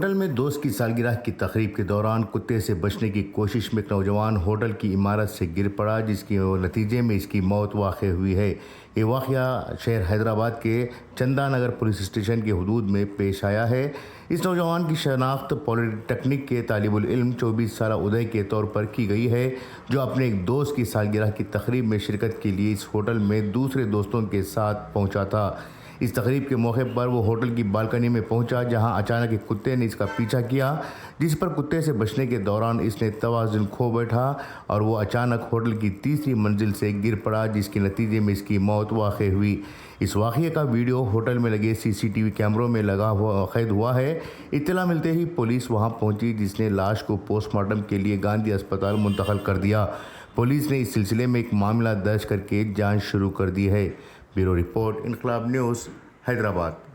Hotel میں دوست کی سالگرہ کی تقریب کے دوران کتے سے بچنے کی کوشش میں ایک نوجوان ہوٹل کی عمارت سے گر پڑا، جس کے نتیجے میں اس کی موت واقع ہوئی ہے۔ یہ واقعہ شہر حیدرآباد کے چندہ نگر پولیس اسٹیشن کے حدود میں پیش آیا ہے۔ اس نوجوان کی شناخت پولی ٹیکنیک کے طالب العلم 24 سالہ ادے کے طور پر کی گئی ہے، جو اپنے ایک دوست کی سالگرہ کی تقریب میں شرکت کے لیے اس ہوٹل میں دوسرے دوستوں کے ساتھ پہنچا تھا۔ اس تقریب کے موقع پر وہ ہوٹل کی بالکنی میں پہنچا، جہاں اچانک ایک کتے نے اس کا پیچھا کیا، جس پر کتے سے بچنے کے دوران اس نے توازن کھو بیٹھا اور وہ اچانک ہوٹل کی تیسری منزل سے گر پڑا، جس کے نتیجے میں اس کی موت واقع ہوئی۔ اس واقعے کا ویڈیو ہوٹل میں لگے CCTV کیمروں میں قید ہوا ہے۔ اطلاع ملتے ہی پولیس وہاں پہنچی، جس نے لاش کو پوسٹ مارٹم کے لیے گاندھی اسپتال منتقل کر دیا۔ پولیس نے اس سلسلے میں ایک معاملہ درج کر کے جانچ شروع کر دی ہے۔ بیورو رپورٹ، انقلاب نیوز، حیدرآباد۔